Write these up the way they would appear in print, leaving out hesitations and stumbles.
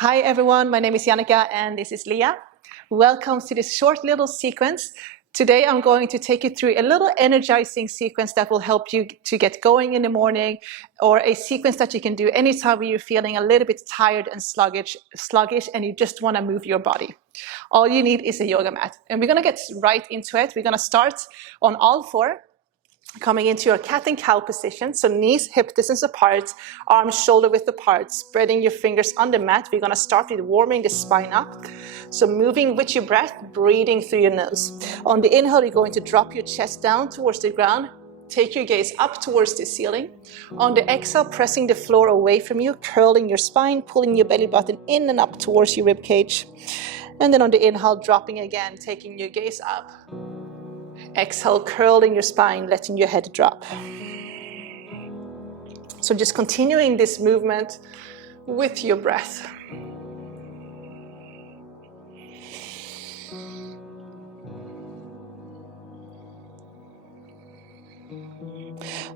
Hi everyone, my name is YOGANNICA and this is Leah. Welcome to this short little sequence. Today I'm going to take you through a little energizing sequence that will help you to get going in the morning, or a sequence that you can do anytime you're feeling a little bit tired and sluggish and you just want to move your body. All you need is a yoga mat. And we're going to get right into it. We're going to start on all four, coming into your cat and cow position. So knees hip distance apart, arms shoulder width apart, spreading your fingers on the mat. We're going to start with warming the spine up. So moving with your breath, breathing through your nose. On the inhale, you're going to drop your chest down towards the ground. Take your gaze up towards the ceiling. On the exhale, pressing the floor away from you, curling your spine, pulling your belly button in and up towards your rib cage. And then on the inhale, dropping again, taking your gaze up. Exhale, curling your spine, letting your head drop. So just continuing this movement with your breath.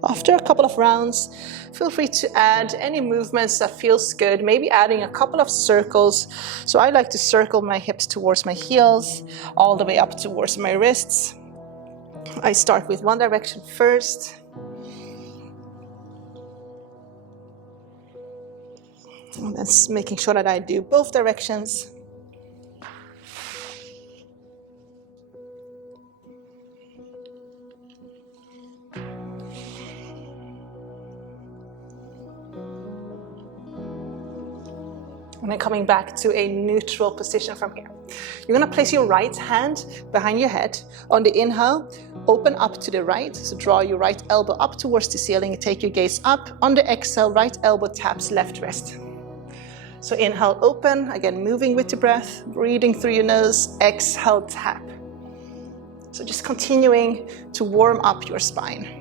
After a couple of rounds, feel free to add any movements that feels good, maybe adding a couple of circles. So I like to circle my hips towards my heels, all the way up towards my wrists. I start with one direction first. And that's making sure that I do both directions. And then coming back to a neutral position from here. You're going to place your right hand behind your head. On the inhale, open up to the right. So draw your right elbow up towards the ceiling. Take your gaze up. On the exhale, right elbow taps left wrist. So inhale, open. Again, moving with the breath. Breathing through your nose. Exhale, tap. So just continuing to warm up your spine.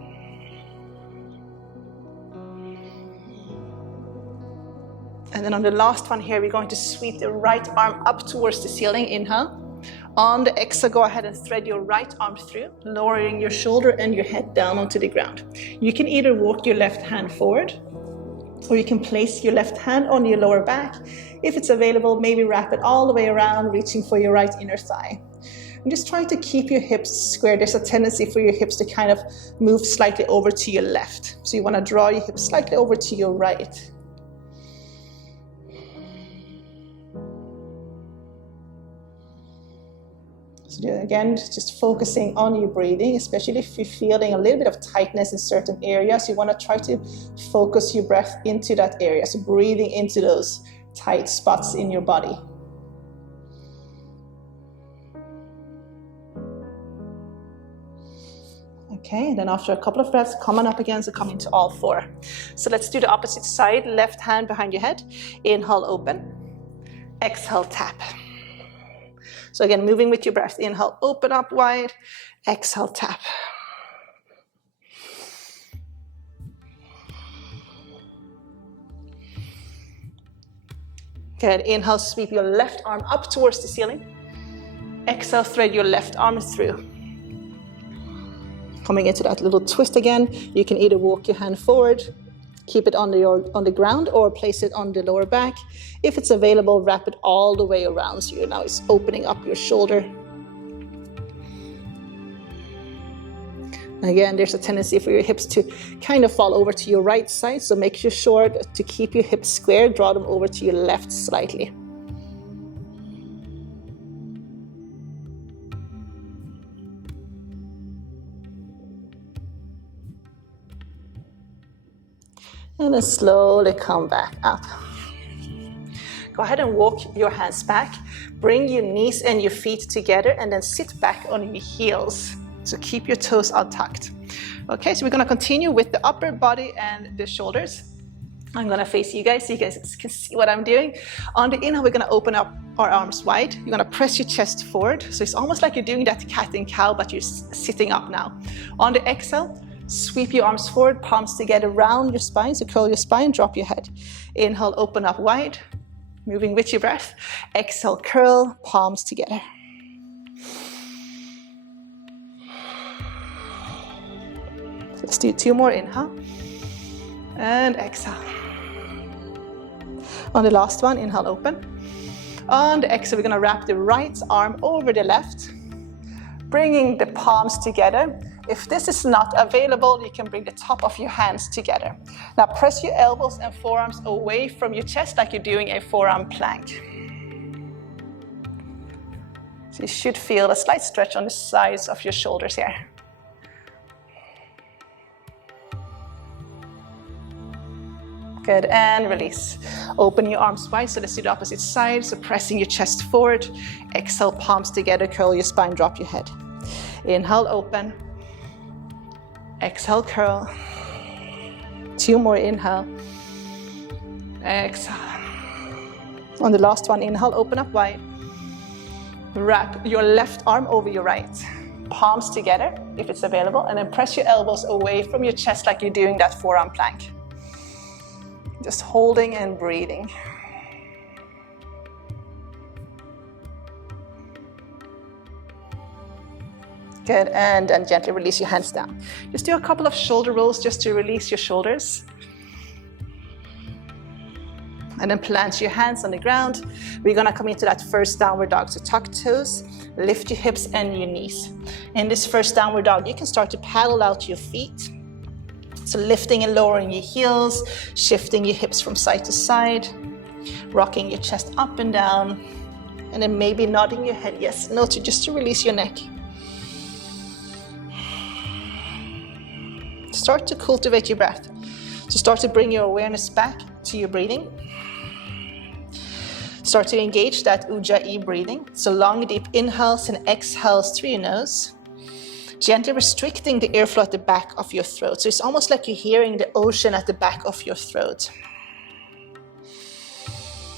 And then on the last one here, we're going to sweep the right arm up towards the ceiling. Inhale. On the exhale, go ahead and thread your right arm through, lowering your shoulder and your head down onto the ground. You can either walk your left hand forward, or you can place your left hand on your lower back. If it's available, maybe wrap it all the way around, reaching for your right inner thigh. And just try to keep your hips square. There's a tendency for your hips to kind of move slightly over to your left. So you want to draw your hips slightly over to your right. So again, just focusing on your breathing, especially if you're feeling a little bit of tightness in certain areas. You want to try to focus your breath into that area. So breathing into those tight spots in your body. Okay, and then after a couple of breaths, come on up again, so come into all four. So let's do the opposite side. Left hand behind your head. Inhale, open. Exhale, tap. So again, moving with your breath. Inhale, open up wide. Exhale, tap. Good. Inhale, sweep your left arm up towards the ceiling. Exhale, thread your left arm through. Coming into that little twist again. You can either walk your hand forward, keep it on the ground, or place it on the lower back. If it's available, wrap it all the way around. So now it's opening up your shoulder. Again, there's a tendency for your hips to kind of fall over to your right side. So make sure to keep your hips square. Draw them over to your left slightly. And then slowly come back up. Go ahead and walk your hands back. Bring your knees and your feet together and then sit back on your heels. So keep your toes out tucked. Okay, so we're gonna continue with the upper body and the shoulders. I'm gonna face you guys so you guys can see what I'm doing. On the inhale, we're gonna open up our arms wide. You're gonna press your chest forward. So it's almost like you're doing that cat and cow, but you're sitting up now. On the exhale, sweep your arms forward, palms together, round your spine. So curl your spine, drop your head. Inhale, open up wide, moving with your breath. Exhale, curl, palms together. Let's do two more. Inhale and exhale. On the last one, inhale, open. On the exhale, we're gonna wrap the right arm over the left, bringing the palms together. If this is not available, you can bring the top of your hands together. Now press your elbows and forearms away from your chest like you're doing a forearm plank. So you should feel a slight stretch on the sides of your shoulders here. Good, and release. Open your arms wide, so let's do the opposite side. So pressing your chest forward. Exhale, palms together, curl your spine, drop your head. Inhale, open. Exhale, curl. 2 more, inhale. Exhale. On the last one, inhale, open up wide. Wrap your left arm over your right. Palms together, if it's available, and then press your elbows away from your chest like you're doing that forearm plank. Just holding and breathing. Good, and then gently release your hands down. Just do a couple of shoulder rolls just to release your shoulders. And then plant your hands on the ground. We're gonna come into that first downward dog. So tuck toes, lift your hips and your knees. In this first downward dog, you can start to paddle out your feet. So lifting and lowering your heels, shifting your hips from side to side, rocking your chest up and down, and then maybe nodding your head yes, no, just to release your neck. Start to cultivate your breath. So start to bring your awareness back to your breathing. Start to engage that Ujjayi breathing. So long, deep inhales and exhales through your nose. Gently restricting the airflow at the back of your throat. So it's almost like you're hearing the ocean at the back of your throat.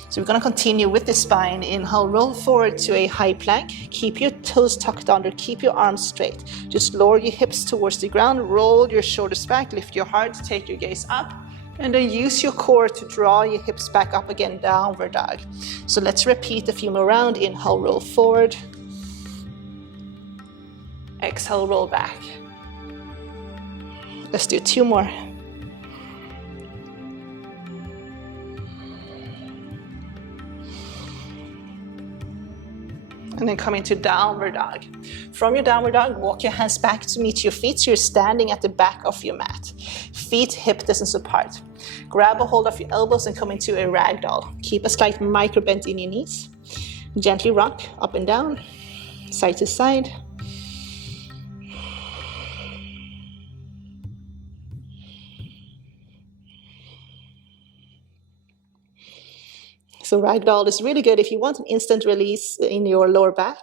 So we're gonna continue with the spine. Inhale, roll forward to a high plank. Keep your toes tucked under, keep your arms straight. Just lower your hips towards the ground, roll your shoulders back, lift your heart, take your gaze up, and then use your core to draw your hips back up again, downward dog. So let's repeat a few more rounds. Inhale, roll forward. Exhale, roll back. Let's do 2 more. And then come into downward dog. From your downward dog, walk your hands back to meet your feet so you're standing at the back of your mat. Feet hip distance apart. Grab a hold of your elbows and come into a ragdoll. Keep a slight micro bend in your knees. Gently rock up and down, side to side. So ragdoll is really good if you want an instant release in your lower back.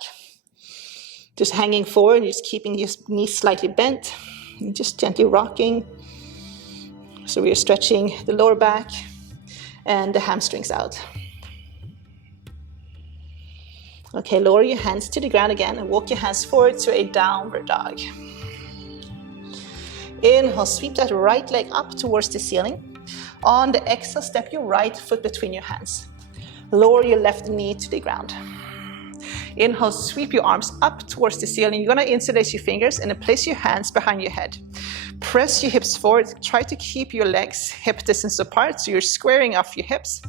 Just hanging forward, just keeping your knees slightly bent, and just gently rocking. So we are stretching the lower back and the hamstrings out. Okay, lower your hands to the ground again and walk your hands forward to a downward dog. Inhale, sweep that right leg up towards the ceiling. On the exhale, step your right foot between your hands. Lower your left knee to the ground. Inhale, sweep your arms up towards the ceiling. You're gonna interlace your fingers and then place your hands behind your head. Press your hips forward. Try to keep your legs hip distance apart so you're squaring off your hips.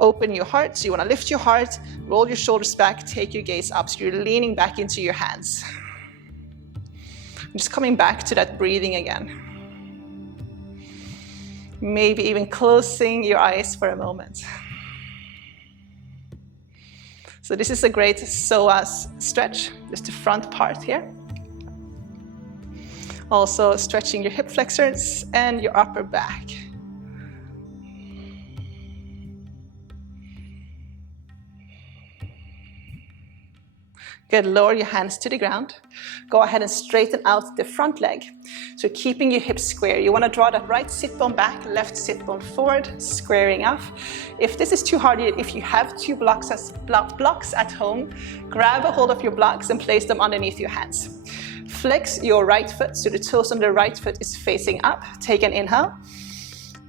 Open your heart. So you wanna lift your heart, roll your shoulders back, take your gaze up. So you're leaning back into your hands. Just coming back to that breathing again. Maybe even closing your eyes for a moment. So this is a great psoas stretch, just the front part here. Also stretching your hip flexors and your upper back. Good, lower your hands to the ground. Go ahead and straighten out the front leg. So keeping your hips square. You want to draw that right sit bone back, left sit bone forward, squaring off. If this is too hard, if you have 2 blocks at home, grab a hold of your blocks and place them underneath your hands. Flex your right foot so the toes on the right foot is facing up. Take an inhale.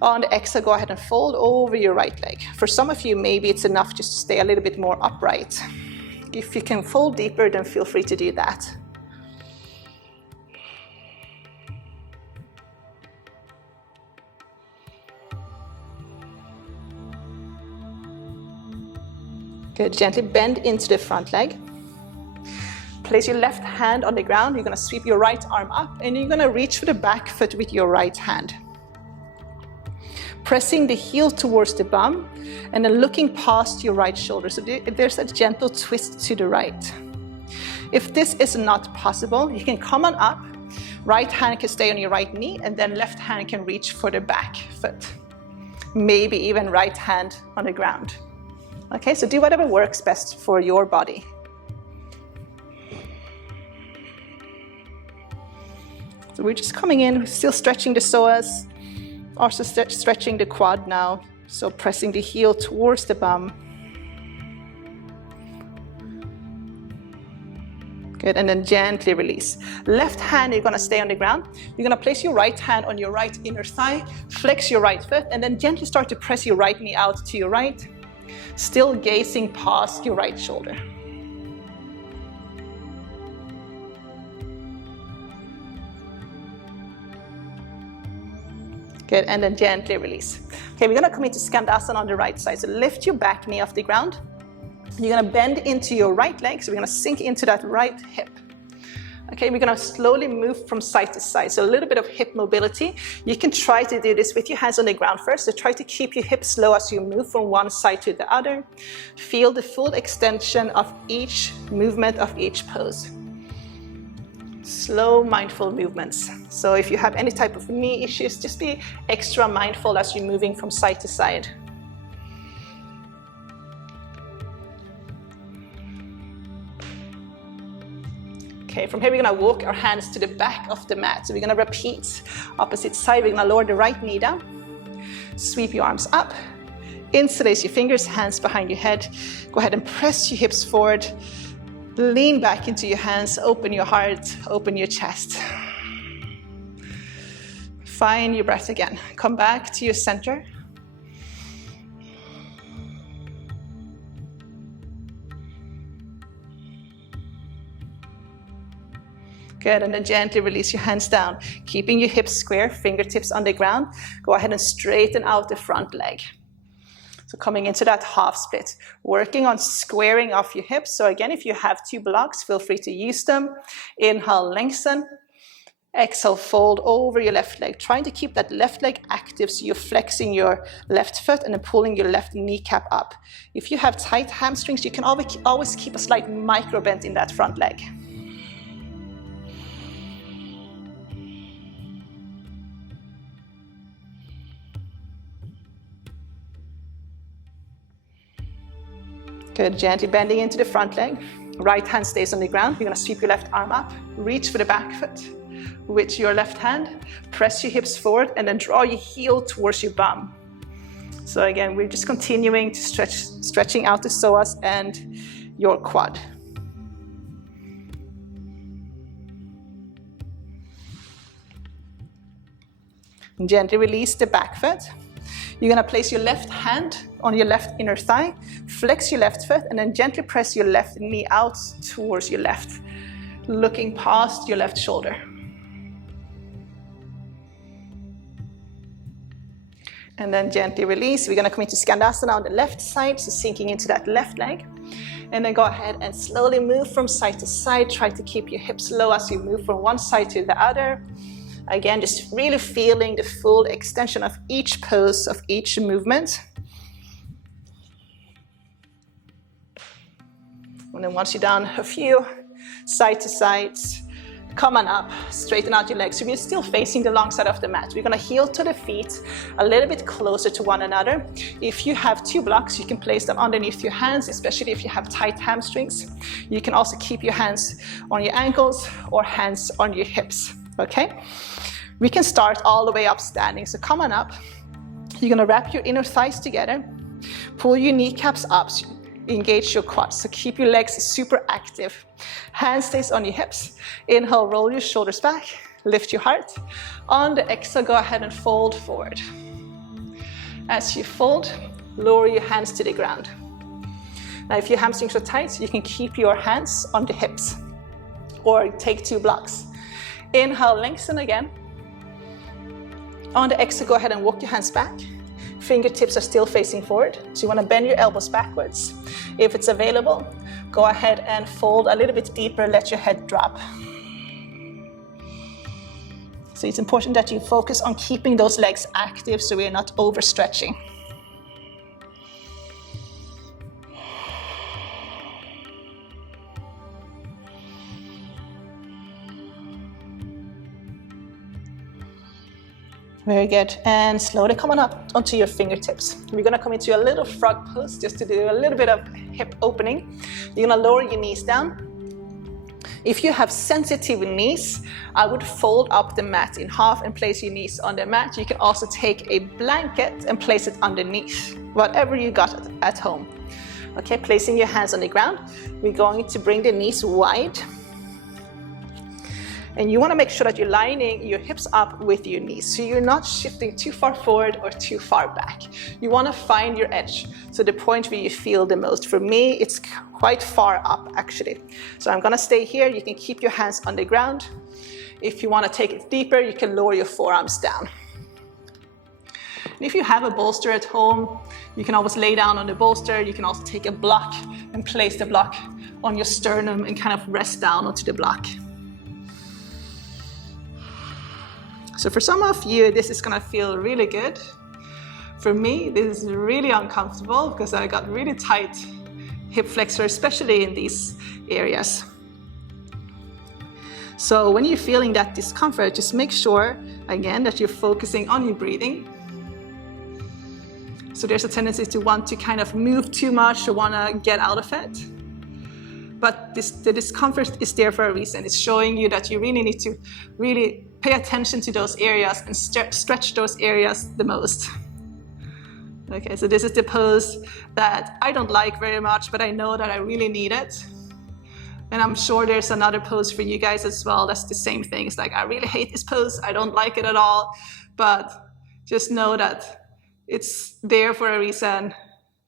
On the exhale, go ahead and fold over your right leg. For some of you, maybe it's enough just to stay a little bit more upright. If you can fold deeper, then feel free to do that. Good, gently bend into the front leg. Place your left hand on the ground. You're gonna sweep your right arm up and you're gonna reach for the back foot with your right hand. Pressing the heel towards the bum and then looking past your right shoulder. So there's a gentle twist to the right. If this is not possible, you can come on up. Right hand can stay on your right knee and then left hand can reach for the back foot. Maybe even right hand on the ground. Okay, so do whatever works best for your body. So we're just coming in, still stretching the psoas, also stretching the quad now. So pressing the heel towards the bum. Good, and then gently release. Left hand, you're gonna stay on the ground. You're gonna place your right hand on your right inner thigh, flex your right foot, and then gently start to press your right knee out to your right, still gazing past your right shoulder. Good, and then gently release. Okay, we're gonna come into Skandasana on the right side. So lift your back knee off the ground. You're gonna bend into your right leg, so we're gonna sink into that right hip. Okay, we're gonna slowly move from side to side. So a little bit of hip mobility. You can try to do this with your hands on the ground first. So try to keep your hips low as you move from one side to the other. Feel the full extension of each movement of each pose. Slow, mindful movements. So if you have any type of knee issues, just be extra mindful as you're moving from side to side. Okay, from here we're gonna walk our hands to the back of the mat. So we're gonna repeat opposite side. We're gonna lower the right knee down. Sweep your arms up. Interlace your fingers, hands behind your head. Go ahead and press your hips forward. Lean back into your hands, open your heart, open your chest. Find your breath again. Come back to your center. Good, and then gently release your hands down, keeping your hips square, fingertips on the ground. Go ahead and straighten out the front leg. So coming into that half split, working on squaring off your hips. So again, if you have two blocks, feel free to use them. Inhale, lengthen. Exhale, fold over your left leg. Trying to keep that left leg active so you're flexing your left foot and then pulling your left kneecap up. If you have tight hamstrings, you can always keep a slight micro bend in that front leg. Good, gently bending into the front leg. Right hand stays on the ground. You're gonna sweep your left arm up, reach for the back foot with your left hand, press your hips forward and then draw your heel towards your bum. So again, we're just continuing to stretching out the psoas and your quad. And gently release the back foot. You're gonna place your left hand on your left inner thigh, flex your left foot, and then gently press your left knee out towards your left, looking past your left shoulder. And then gently release. We're gonna come into Skandasana on the left side, so sinking into that left leg. And then go ahead and slowly move from side to side. Try to keep your hips low as you move from one side to the other. Again, just really feeling the full extension of each pose, of each movement. And then once you're done a few side to sides, come on up, straighten out your legs. So we're still facing the long side of the mat. We're gonna heel to the feet a little bit closer to one another. If you have two blocks, you can place them underneath your hands, especially if you have tight hamstrings. You can also keep your hands on your ankles or hands on your hips, okay? We can start all the way up standing. So come on up. You're gonna wrap your inner thighs together, pull your kneecaps up, engage your quads. So keep your legs super active. Hand stays on your hips. Inhale, roll your shoulders back, lift your heart. On the exhale, go ahead and fold forward. As you fold, lower your hands to the ground. Now, if your hamstrings are tight, you can keep your hands on the hips or take two blocks. Inhale, lengthen again. On the exhale, go ahead and walk your hands back. Fingertips are still facing forward. So you want to bend your elbows backwards. If it's available, go ahead and fold a little bit deeper, let your head drop. So it's important that you focus on keeping those legs active so we're not overstretching. Very good. And slowly coming up onto your fingertips. We're gonna come into a little frog pose just to do a little bit of hip opening. You're gonna lower your knees down. If you have sensitive knees, I would fold up the mat in half and place your knees on the mat. You can also take a blanket and place it underneath, whatever you got at home. Okay, placing your hands on the ground. We're going to bring the knees wide. And you want to make sure that you're lining your hips up with your knees, so you're not shifting too far forward or too far back. You want to find your edge, so the point where you feel the most. For me, it's quite far up actually. So I'm going to stay here. You can keep your hands on the ground. If you want to take it deeper, you can lower your forearms down. And if you have a bolster at home, you can always lay down on the bolster. You can also take a block and place the block on your sternum and kind of rest down onto the block. So for some of you, this is gonna feel really good. For me, this is really uncomfortable because I got really tight hip flexor, especially in these areas. So when you're feeling that discomfort, just make sure, again, that you're focusing on your breathing. So there's a tendency to want to kind of move too much or wanna get out of it. But the discomfort is there for a reason. It's showing you that you really need to really pay attention to those areas and stretch those areas the most. Okay, so this is the pose that I don't like very much, but I know that I really need it. And I'm sure there's another pose for you guys as well. That's the same thing. It's like, I really hate this pose. I don't like it at all. But just know that it's there for a reason.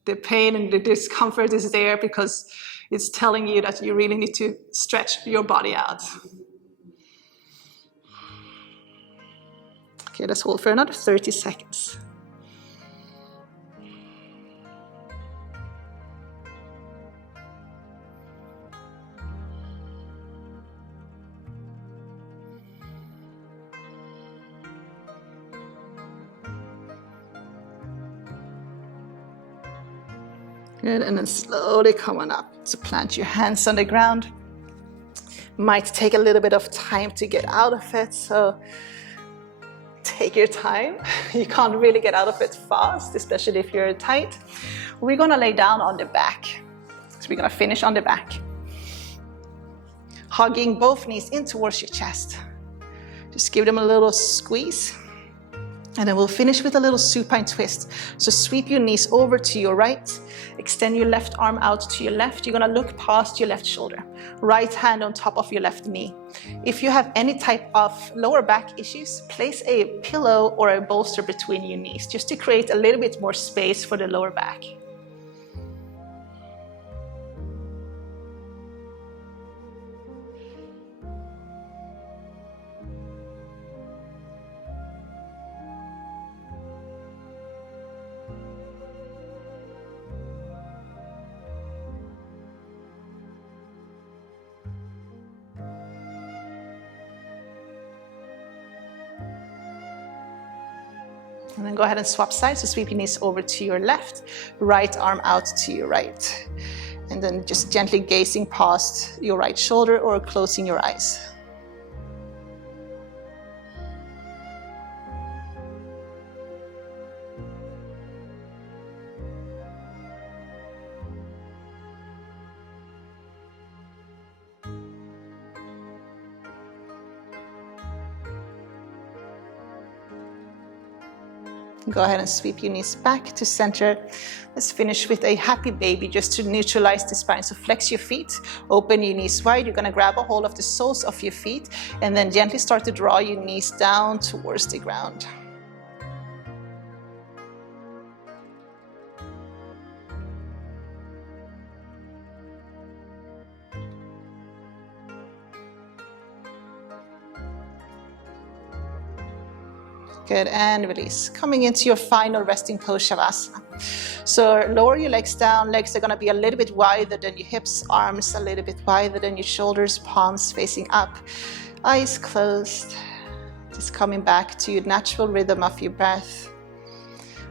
The pain and the discomfort is there because it's telling you that you really need to stretch your body out. Okay, let's hold for another 30 seconds. Good, and then slowly coming up. So plant your hands on the ground. Might take a little bit of time to get out of it, so take your time. You can't really get out of it fast, especially if you're tight. We're gonna lay down on the back. So we're gonna finish on the back. Hugging both knees in towards your chest. Just give them a little squeeze. And then we'll finish with a little supine twist. So sweep your knees over to your right. Extend your left arm out to your left. You're gonna look past your left shoulder. Right hand on top of your left knee. If you have any type of lower back issues, place a pillow or a bolster between your knees, just to create a little bit more space for the lower back. And then go ahead and swap sides. So sweep your knees over to your left, right arm out to your right. And then just gently gazing past your right shoulder or closing your eyes. Go ahead and sweep your knees back to center. Let's finish with a happy baby just to neutralize the spine. So flex your feet, open your knees wide. You're gonna grab a hold of the soles of your feet and then gently start to draw your knees down towards the ground. Good, and release. Coming into your final resting pose, Shavasana. So lower your legs down. Legs are gonna be a little bit wider than your hips, arms a little bit wider than your shoulders, palms facing up, eyes closed. Just coming back to your natural rhythm of your breath.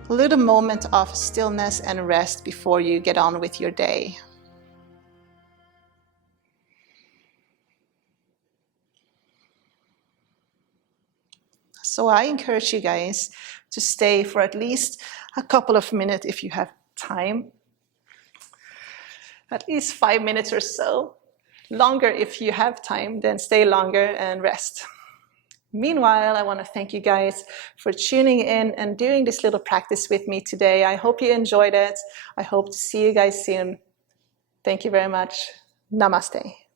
A little moment of stillness and rest before you get on with your day. So I encourage you guys to stay for at least a couple of minutes if you have time. At least 5 minutes or so. Longer if you have time, then stay longer and rest. Meanwhile, I want to thank you guys for tuning in and doing this little practice with me today. I hope you enjoyed it. I hope to see you guys soon. Thank you very much. Namaste.